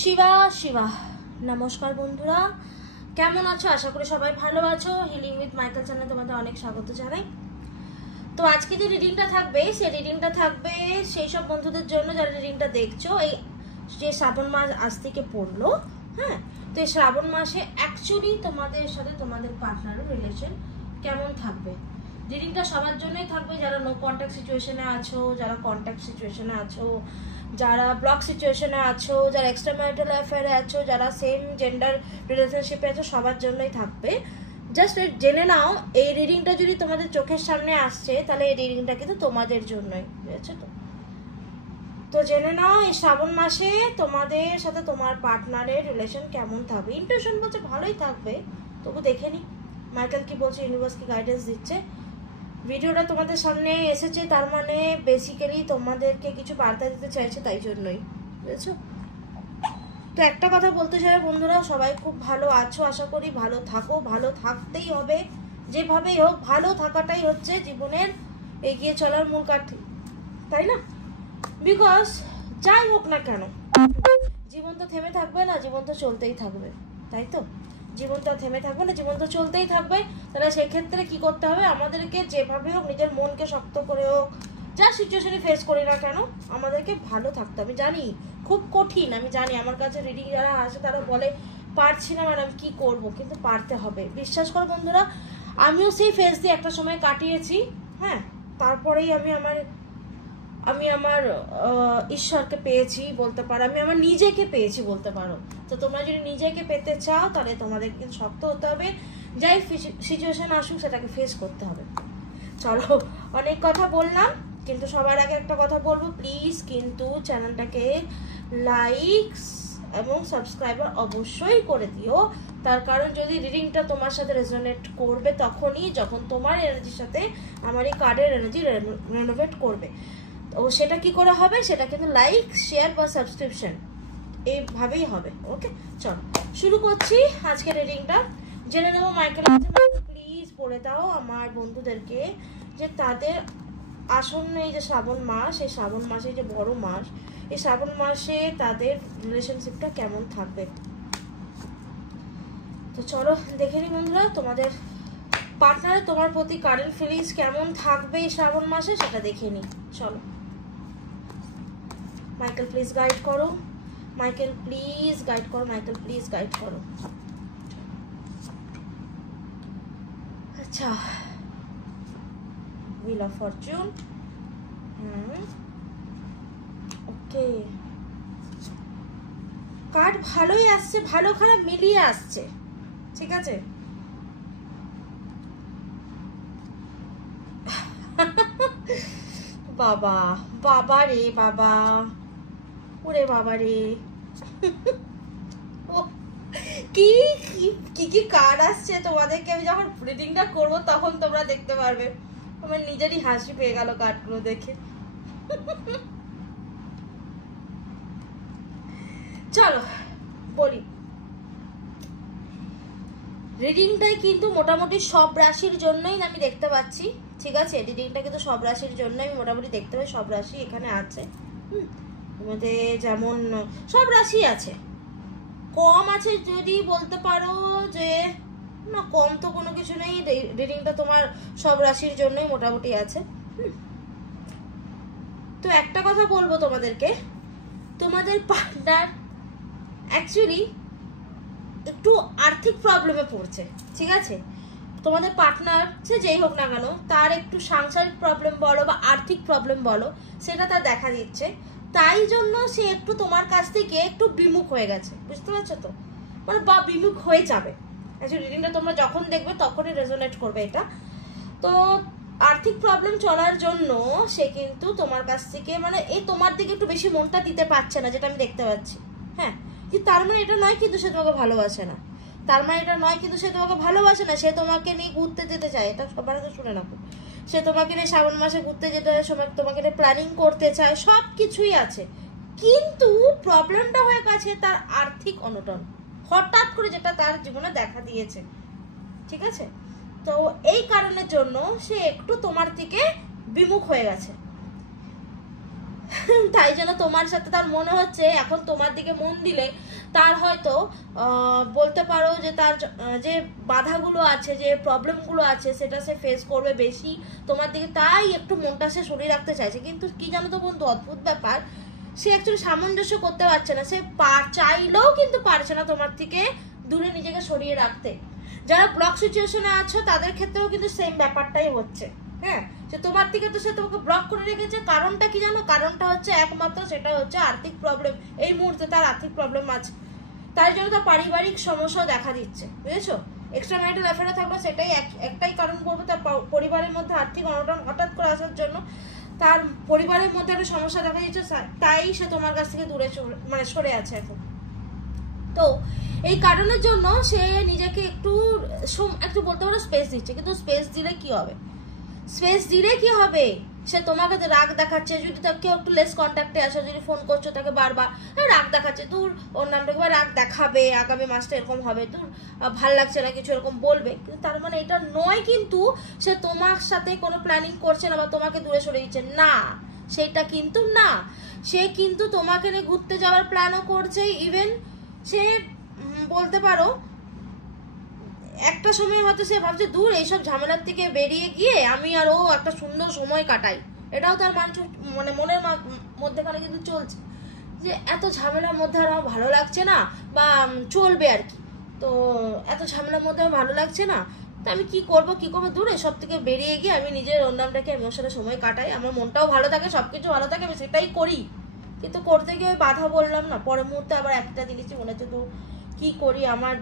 শিবা শিবা নমস্কার বন্ধুরা, কেমন আছো? আশা করি সবাই ভালো আছো। হিলিং উইথ মাইকেল চ্যানেলে তোমাদের অনেক স্বাগত জানাই। তো আজকে যে রিডিংটা থাকবে সেই রিডিংটা থাকবে সেই সব বন্ধুদের জন্য যারা রিডিংটা দেখছো। এই যে শ্রাবণ মাস আজ থেকে পড়লো, হ্যাঁ, তো এই শ্রাবণ মাসে অ্যাকচুয়ালি তোমাদের সাথে তোমাদের পার্টনারের রিলেশন কেমন থাকবে। রিডিংটা সবার জন্যই থাকবে, যারা নো কন্ট্যাক্ট সিচুয়েশনে আছো, যারা কন্ট্যাক্ট সিচুয়েশনে আছো, যারা ব্লক সিচুয়েশনে আছো, যারা এক্সট্রা ম্যারিটাল অ্যাফেয়ারে আছো, যারা সেম জেন্ডার রিলেশনশিপে আছো, সবার জন্যই থাকবে। জাস্ট জেনে নাও, এই রিডিংটা যদি তোমাদের চোখের সামনে আসছে তাহলে এই রিডিংটা কিন্তু তোমাদের জন্যই, বুঝেছো তো? তো জেনে নাও এই শ্রাবণ মাসে তোমাদের সাথে তোমার পার্টনারের রিলেশন কেমন থাকবে। ইন্টারশন বলছে ভালোই থাকবে, তবু দেখে নি মাইকেল কি বলছে, ইউনিভার্স কি গাইডেন্স দিচ্ছে। ভিডিওটা তোমাদের সামনে এসেছে, তার মানে বেসিক্যালি তোমাদেরকে কিছু বার্তা দিতে চাইছে, তাই জন্যই, বুঝেছো? তো একটা কথা বলতে চাই বন্ধুরা, সবাই খুব ভালো আছো, আশা করি ভালো থাকো, ভালো থাকতেই হবে, যেভাবেই হোক ভালো থাকাটাই হচ্ছে জীবনের এগিয়ে চলার মূল কাঠি, তাই না? বিকজ যাই হোক না কেন জীবন তো থেমে থাকবে না, জীবন তো চলতেই থাকবে, তাই তো? জীবন তো থেমে থাকবে না, জীবন তো চলতেই থাকবে। তাহলে সেক্ষেত্রে কি করতে হবে? আমাদেরকে যেভাবে হোক নিজের মনকে শক্ত করে হোক, যা সিচুয়েশনে ফেস করি না কেন, আমাদেরকে ভালো থাকতে হবে। জানি খুব কঠিন, আমি জানি, আমার কাছে রিডিং যারা আসে তারা বলে পারছি না ম্যাডাম, কি করব, কিন্তু পারতে হবে। বিশ্বাস করো বন্ধুরা, আমিও সেই ফেস দিয়ে একটা সময় কাটিয়েছি, হ্যাঁ। তারপরেই আমি আমার ঈশ্বরকে পেয়েছি বলতে পারো, আমি আমার নিজেকে পেয়েছি বলতে পারো। তো তোমরা যদি নিজেকে পেতে চাও তাহলে তোমাদের কিন্তু শক্ত হতে হবে, যাই সিচুয়েশন আসুক সেটাকে ফেস করতে হবে। চলো, অনেক কথা বললাম, কিন্তু সবার আগে একটা কথা বলবো, প্লিজ কিন্তু চ্যানেলটাকে লাইক এবং সাবস্ক্রাইবার অবশ্যই করে দিও। তার কারণ যদি রিডিংটা তোমার সাথে রেজোনেট করবে তখনই যখন তোমার এনার্জির সাথে আমার এই কার্ডের এনার্জি রেনোভেট করবে। তো সেটা কি করে হবে? সেটা কিন্তু লাইক, শেয়ার বা সাবস্ক্রিপশন, এইভাবেই হবে। ওকে, চলো শুরু করছি আজকে রিডিংটা। জেনে নেবো মাইকেল, প্লিজ বলে দাও আমার বন্ধুদেরকে যে তাদের আসন্ন এই যে শ্রাবণ মাস, এই শ্রাবণ মাসে যে বড় মাস, এই শ্রাবণ মাসে তাদের রিলেশনশিপটা কেমন থাকবে। তো চলো দেখে নি বন্ধুরা, তোমাদের পার্টনারে তোমার প্রতি কারেন্ট ফিলিংস কেমন থাকবে এই শ্রাবণ মাসে, সেটা দেখে নি। চলো মাইকেল প্লিজ গাইড করো, মাইকেল প্লিজ গাইড করো, মাইকেল প্লিজ গাইড করো। আচ্ছা, wheel of Fortune, okay, card ভালোই আসছে, ভালো খারাপ মিলিয়ে আসছে, ঠিক আছে। বাবা বাবা রে বাবা, ওরে বাবা রে, কি কি কি কার্ড আসছে তোমাদেরকে আমি যখন রিডিংটা করবো তখন তোমরা দেখতে পারবে। আমার নিজেরই হাসি পেয়ে গেল কার্ডগুলো দেখে। চলো বলি, রিডিংটাই কিন্তু মোটামুটি সব রাশির জন্যই আমি দেখতে পাচ্ছি, ঠিক আছে। রিডিংটা কিন্তু সব রাশির জন্য আমি মোটামুটি দেখতে পাই, সব রাশি এখানে আছে। মধ্যে যেমন সব রাশি আছে, কম আছে যদি বলতে পারো যে না, কম তো কোনো কিছু নেই, রিডিংটা তোমার সব রাশির জন্যই মোটামুটি আছে। তো একটা কথা বলবো তোমাদেরকে, তোমাদের পার্টনার অ্যাকচুয়ালি একটু আর্থিক প্রবলেমে পড়ছে, ঠিক আছে। তোমাদের পার্টনার সে যেই হোক না কেন, তার একটু সাংসারিক প্রবলেম বলো বা আর্থিক প্রবলেম বলো, সেটা তার দেখা দিচ্ছে, তাই জন্য সে একটু তোমার কাছ থেকে একটু বিমুখ হয়ে গেছে, বুঝতে পারছো তো? মানে বা বিমুখ হয়ে যাবে। অ্যাকচুয়ালি রিডিংটা তোমরা যখন দেখবে তখনই রেজোনেট করবে এটা। তো আর্থিক প্রবলেম চলার জন্য সে কিন্তু তোমার কাছ থেকে মানে এই তোমার দিকে একটু বেশি মনটা দিতে পারছে না, যেটা আমি দেখতে পাচ্ছি, হ্যাঁ। কিন্তু তার মানে এটা নয় কিন্তু সে তোমাকে ভালোবাসে না, তার মানে এটা নয় কিন্তু সে তোমাকে ভালোবাসে না, সে তোমাকে নিয়ে ঘুরতে যেতে চায়, এটা সবার আগে শুনে রাখো। সে তোমাকে নিয়ে শ্রাবণ মাসে ঘুরতে যেতে সময় তোমাকে নিয়ে প্ল্যানিং করতে চায়, সব কিছুই আছে, কিন্তু প্রবলেমটা হয়ে গেছে তার আর্থিক অনটন, হঠাৎ করে যেটা তার জীবনে দেখা দিয়েছে, ঠিক আছে। তো এই কারণের জন্য সে একটু তোমার থেকে বিমুখ হয়ে গেছে। তাই জন্য তোমার সাথে তার মনে হচ্ছে এখন তোমার দিকে মন দিলে তার হয়তো বলতে পারো যে তার যে বাধাগুলো আছে, যে প্রবলেমগুলো আছে, সেটা সে ফেস করবে বেশি তোমার দিকে, তাই একটু মনটা সে সরিয়ে রাখতে চাইছে। কিন্তু কি জানো তো বন্ধু, অদ্ভুত ব্যাপার, সে অ্যাকচুয়ালি সামঞ্জস্য করতে পারছে না, সে চাইলেও কিন্তু পারছে না তোমার থেকে দূরে নিজেকে সরিয়ে রাখতে। যারা ব্লক সিচুয়েশনে আছো তাদের ক্ষেত্রেও কিন্তু সেম ব্যাপারটাই হচ্ছে। হ্যাঁ, যে তোমার থেকে তো সে তোমাকে ব্লক করে রেখেছে, কারণটা কি জানো? কারণটা হচ্ছে একমাত্র, সেটা হচ্ছে আর্থিক প্রবলেম। এই মুহূর্তে তার আর্থিক প্রবলেম আছে, তার জন্য তার পারিবারিক সমস্যাও দেখা দিচ্ছে, বুঝেছো? এক্সট্রা ম্যারিটাল অ্যাফেয়ারে থাকবে, সেটাই একটাই কারণ বলবো, তার পরিবারের মধ্যে আর্থিক অনটন হঠাৎ করে আসার জন্য তার পরিবারের মধ্যে একটা সমস্যা দেখা দিচ্ছে, তাই সে তোমার কাছ থেকে দূরে সরে আছে এখন। তো এই কারণের জন্য সে নিজেকে একটু বলতে পারো স্পেস দিচ্ছে। কিন্তু স্পেস দিলে কি হবে? সে তোমাকে রাগ দেখাচ্ছে, যদি কেউ একটু লেস কন্ট্যাক্টে আসো, যদি ফোন করছো তাকে বারবার রাগ দেখাচ্ছে, দূর ওর নামটা রাগ দেখাবে, আগামী মাসটা এরকম হবে, দূর ভাল লাগছে না কিছু এরকম বলবে। কিন্তু তার মানে এটা নয় কিন্তু সে তোমার সাথে কোনো প্ল্যানিং করছে না বা তোমাকে দূরে সরে দিচ্ছে না, সেটা কিন্তু না। সে কিন্তু তোমাকে নিয়ে ঘুরতে যাওয়ার প্ল্যানও করছে। ইভেন সে বলতে পারো একটা সময় হয়তো সে ভাবছে দূর এইসব ঝামেলার থেকে বেরিয়ে গিয়ে আমি আর ও একটা সুন্দর সময় কাটাই, এটাও তার মনের মধ্যেখানে কিন্তু চলছে যে এত ঝামেলার মধ্যে আর আমার ভালো লাগছে না, বা চলবে আর কি, তো এত ঝামেলার মধ্যে আমার ভালো লাগছে না, তো আমি কি করবো দূর এসব থেকে বেরিয়ে গিয়ে আমি নিজের অন্যামটাকে আমি ওর সাথে সময় কাটাই, আমার মনটাও ভালো থাকে, সবকিছু ভালো থাকে, আমি সেটাই করি। কিন্তু করতে গিয়ে বাধা বললাম না, পরের মুহূর্তে আবার একটা জিনিসই মনে হচ্ছে, তো কি করি, আমার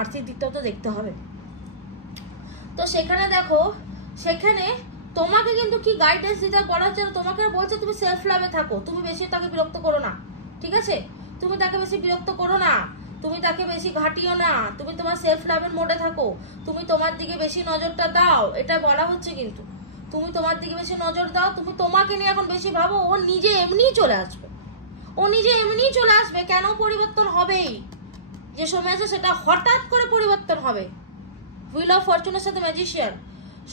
আর্থিক দিকটাও তো দেখতে হবে। তো সেখানে দেখো, সেখানে তোমাকে কিন্তু কি গাইডেন্স দিতে বলা হচ্ছে, তোমাকে বলছে তুমি সেলফ লাভে থাকো, তুমি বেশি তাকে বিরক্ত করো না, ঠিক আছে? তুমি তাকে বেশি বিরক্ত করো না, তুমি তাকে বেশি ঘাটিও না, তুমি তোমার সেলফ লাভের মোডে থাকো, তুমি তোমার দিকে বেশি নজরটা দাও, এটা বলা হচ্ছে। কিন্তু তুমি তোমার দিকে বেশি নজর দাও, তুমি তোমাকে নিয়ে এখন বেশি ভাবো, ও নিজে এমনিই চলে আসবে, কেন পরিবর্তন হবেই, যে সময় আছে সেটা হঠাৎ করে পরিবর্তন হবে। হুইল অফ ফরচুনের সাথে ম্যাজিশিয়ান,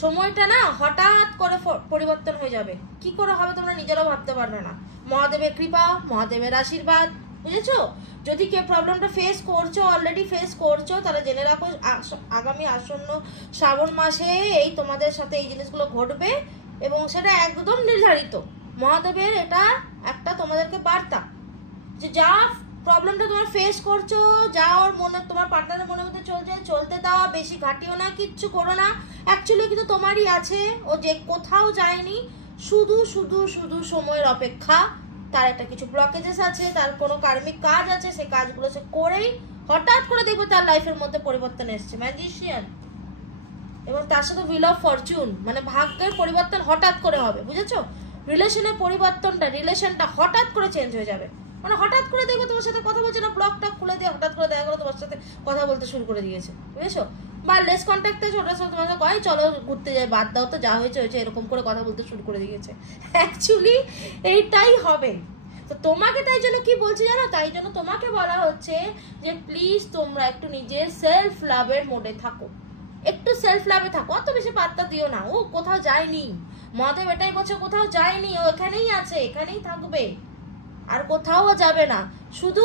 সময়টা না হঠাৎ করে পরিবর্তন হয়ে যাবে, কি করে হবে তোমরা নিজেরাও ভাবতে পারবে না। মহাদেবের কৃপা, মহাদেবের আশীর্বাদ, বুঝেছো? যদি কেউ প্রবলেমটা অলরেডি ফেস করছো, তাহলে জেনে রাখো আগামী আসন্ন শ্রাবণ মাসে এই তোমাদের সাথে এই জিনিসগুলো ঘটবে, এবং সেটা একদম নির্ধারিত। মহাদেবের এটা একটা তোমাদেরকে বার্তা, যে যা প্রবলেমটা তোমার ফেস করছো, যা ওর মনে, তোমার পার্টনারের মনের মধ্যে চলতে দাও, বেশি ঘাটিও না, কিচ্ছু করো না, অ্যাকচুয়ালি কিন্তু তোমারই আছে, ও যে কোথাও যায়নি, শুধু সময়ের অপেক্ষা। তার একটা কিছু ব্লকেজেস আছে, তার কোনো কার্মিক কাজ আছে, সে কাজগুলো সে করেই হঠাৎ করে দেখবে তার লাইফের মধ্যে পরিবর্তন এসছে, ম্যাজিশিয়ান। এবং তার সাথে হুইল অফ ফরচুন, মানে ভাগ্যের পরিবর্তন হঠাৎ করে হবে, বুঝেছো? রিলেশনটা হঠাৎ করে চেঞ্জ হয়ে যাবে, মানে হঠাৎ করে দেখবে তোমার সাথে কথা বলছে না, ব্লকটা খুলে দিয়ে হঠাৎ করে দেখা গেলো তোমার সাথে কথা বলতে শুরু করে দিয়েছে, বুঝেছো? বা লেস কন্ট্যাক্টে ওটার সাথে তোমাকে কয় চলো ঘুরতে যাই, বাদ দাও তো, যা হয়েছে এরকম করে কথা বলতে শুরু করে দিয়েছে। অ্যাকচুয়ালি এইটাই হবে। তো তোমাকে তাই জন্য কি বলছি জানো, তাই জন্য তোমাকে বলা হচ্ছে যে প্লিজ তোমরা একটু নিজের সেলফ লাভের মোডে থাকো, অত বেশি পাত্তা দিও না, ও কোথাও যায়নি, মহাদেব এটাই বলছে, কোথাও যায়নি, ও এখানেই আছে, এখানেই থাকবে, আর কোথাও যাবে না। শুধু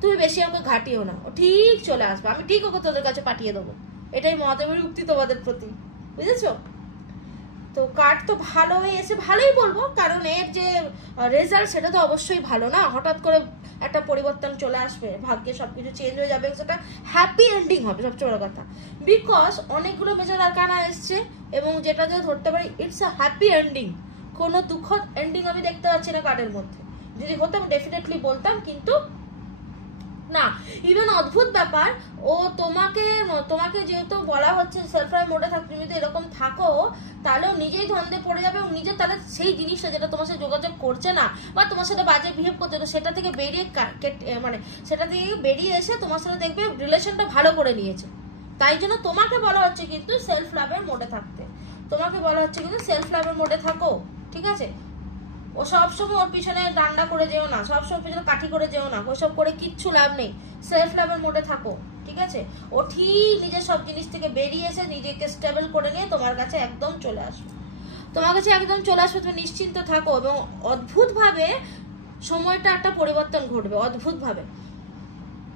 তুমি বেশি আমাকে ঘাটিও না, ও ঠিক চলে আসবে, আমি ঠিক ওকে তোদের কাছে পাঠিয়ে দেবো, এটাই মহাদেবের উক্তি তোমাদের প্রতি, বুঝেছো? তো কার্ড তো ভালোই বলবো, কারণ এর যে রেজাল্ট সেটা তো অবশ্যই ভালো না, হঠাৎ করে একটা পরিবর্তন চলে আসবে, ভাগ্যে সবকিছু চেঞ্জ হয়ে যাবে, সেটা হ্যাপি এন্ডিং হবে, সবচেয়ে বড় কথা। বিকজ অনেকগুলো মেজর আরকানা এসছে, এবং যেটা যে ধরতে পারি ইটস আ হ্যাপি এন্ডিং, কোনো দুঃখদ এন্ডিং আমি দেখতে পাচ্ছি না কার্ডের মধ্যে। যদি হতো আমি ডেফিনেটলি বলতাম, কিন্তু না। ইভেন অদ্ভুত ব্যাপার, ও তোমাকে যেহেতু বলা হচ্ছে সেলফ লাভ মোডে থাকতে, তুমি যদি এরকম থাকো তাহলে ও নিজেই ধন্দে পড়ে যাবে, এবং নিজের তাহলে সেই জিনিসটা যেটা তোমার সাথে যোগাযোগ করছে না বা তোমার সাথে বাজে বিহেভ করছে, তো সেটা থেকে বেরিয়ে এসে তোমার সাথে দেখবে রিলেশনটা ভালো করে নিয়েছে। তাই জন্য তোমাকে বলা হচ্ছে কিন্তু সেলফ লাভের মোডে থাকতে, থাকো, ঠিক আছে? ও সবসময় ওর পিছনে ডান্ডা করে যেও না, সবসময় পিছনে কাঠি করে যেও না, ওসব করে কিচ্ছু লাভ নেই, সেলফ লাভের মোডে থাকো, ঠিক আছে? ও ঠিক নিজের সব জিনিস থেকে বেরিয়ে এসে নিজেকে স্টেবল করে নিয়ে তোমার কাছে একদম চলে আসবে। তোমার কাছে একদম চলে আসবে, তুমি নিশ্চিন্ত থাকো। এবং অদ্ভুতভাবে সময়টা একটা পরিবর্তন ঘটবে, অদ্ভুতভাবে।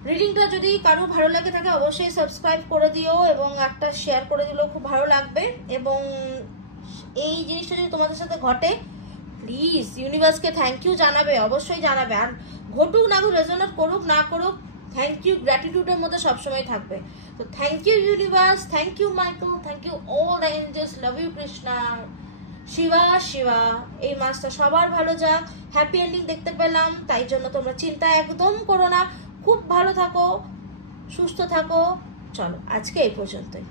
রিডিংটা যদি কারো ভালো লাগে থাকে অবশ্যই সাবস্ক্রাইব করে দিও এবং একটা শেয়ার করে দিলেও খুব ভালো লাগবে। এবং এই জিনিসটা যদি তোমাদের সাথে ঘটে, প্লিজ ইউনিভার্সকে থ্যাংক ইউ জানাবে, অবশ্যই জানাবে। আর ঘটুক না ঘটুক, রেজোনেট করুক না করুক, থ্যাংক ইউ গ্র্যাটিটিউডের মধ্যে সবসময় থাকবে। তো thank you universe, thank you Michael, thank you all the angels, love you Krishna, Shiva Shiva. এই মাসটা সবার ভালো যাক, হ্যাপি এন্ডিং দেখতে পেলাম, তাই জন্য তোমরা চিন্তা একদম করো না। খুব ভালো থাকো, সুস্থ থাকো। চলো আজকে এই পর্যন্তই।